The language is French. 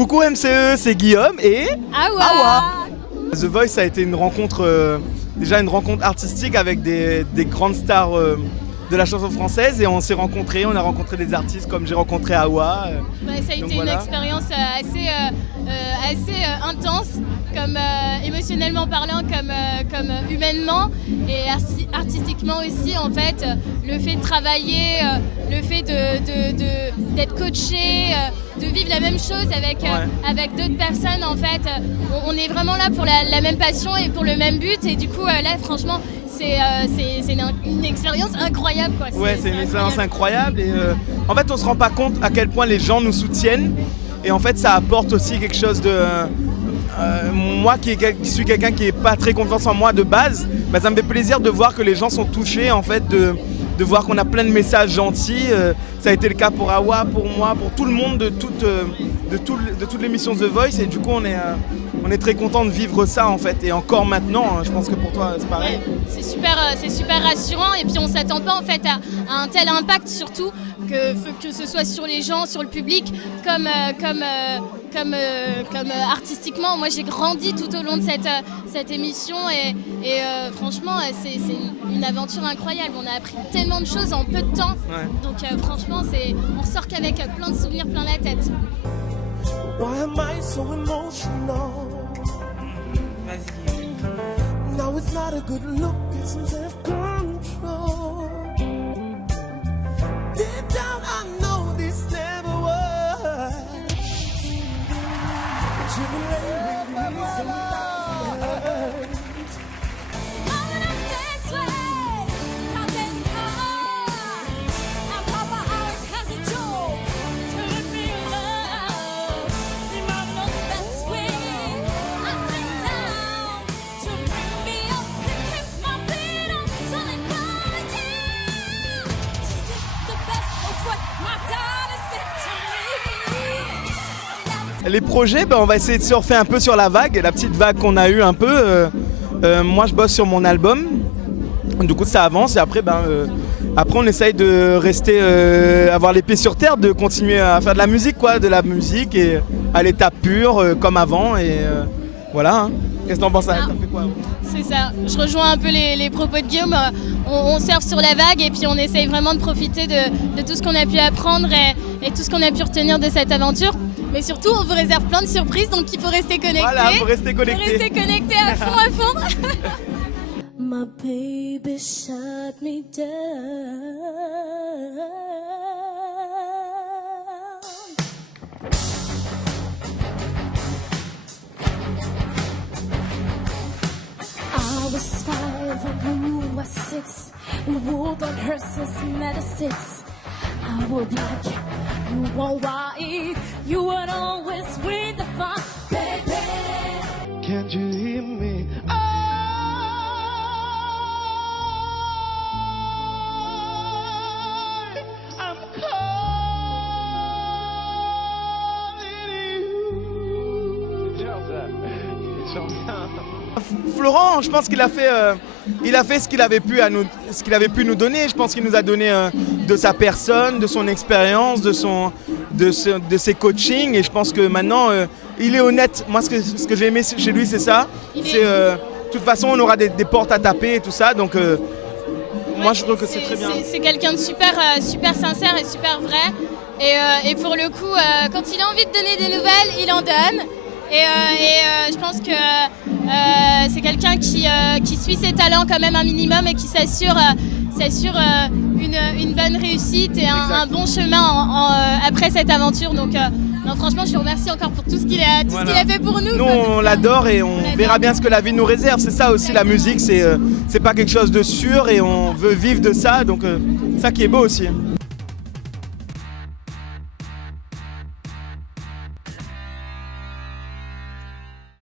Coucou MCE, c'est Guillaume et Awa. The Voice a été une rencontre, déjà une rencontre artistique avec des grandes stars de la chanson française et on s'est rencontrés, on a rencontré des artistes comme j'ai rencontré Awa. Ça a été une expérience assez intense, comme émotionnellement parlant, comme humainement et artistiquement aussi. En fait, le fait de travailler, le fait d'être coaché, de vivre la même chose avec d'autres personnes. En fait, on est vraiment là pour la même passion et pour le même but. Et du coup, là, franchement, c'est une expérience incroyable, quoi. Ouais, c'est une expérience incroyable et en fait on se rend pas compte à quel point les gens nous soutiennent et en fait ça apporte aussi quelque chose de... moi qui suis quelqu'un qui n'est pas très confiance en moi de base, ça me fait plaisir de voir que les gens sont touchés en fait de voir qu'on a plein de messages gentils. Ça a été le cas pour Awa, pour moi, pour tout le monde de toute l'émission The Voice et du coup on est très content de vivre ça en fait et encore maintenant, je pense que pour toi c'est pareil. Ouais, c'est super rassurant et puis on s'attend pas en fait à un tel impact surtout que ce soit sur les gens, sur le public comme artistiquement. Moi j'ai grandi tout au long de cette émission et franchement c'est une aventure incroyable. On a appris tellement de choses en peu de temps. Ouais. Donc franchement on ressort qu'avec plein de souvenirs plein la tête. Why am I so emotional? Vas-y. No, it's not a good look, it's some self-control. Deep down I know this never was. But you can lay with me some words. Les projets, on va essayer de surfer un peu sur la vague, la petite vague qu'on a eue un peu. Moi je bosse sur mon album, du coup ça avance et après on essaye de rester, avoir les pieds sur terre, de continuer à faire de la musique et à l'état pur comme avant et voilà. Hein. Qu'est-ce que t'en penses? T'as fait quoi? C'est ça, je rejoins un peu les propos de Guillaume, on surfe sur la vague et puis on essaye vraiment de profiter de tout ce qu'on a pu apprendre et tout ce qu'on a pu retenir de cette aventure. Mais surtout, on vous réserve plein de surprises, donc il faut rester connecté. Voilà, il faut rester connecté. Faut rester connecté à fond. My baby shut me down. I was 5 and you were 6. We ruled on horses, medicines. I was black, you were white. You would always win the fight, baby. Can't you hear me? I'm calling you. Florent, je pense qu'il a fait ce qu'il avait pu nous donner. Je pense qu'il nous a donné de sa personne, de son expérience, de ses coachings. Et je pense que maintenant, il est honnête. Moi, ce que j'ai aimé chez lui, c'est ça. De toute façon, on aura des portes à taper et tout ça. Donc, moi, je trouve que c'est très bien. C'est quelqu'un de super sincère et super vrai. Et pour le coup, quand il a envie de donner des nouvelles, il en donne. Et je pense que c'est quelqu'un qui suit ses talents quand même un minimum et qui s'assure une bonne réussite et un bon chemin après cette aventure. Donc non, franchement, je le remercie encore pour tout ce qu'il a fait pour nous. Nous, on l'adore et on verra bien ce que la vie nous réserve. C'est ça aussi la musique, c'est pas quelque chose de sûr et on veut vivre de ça. Donc ça qui est beau aussi.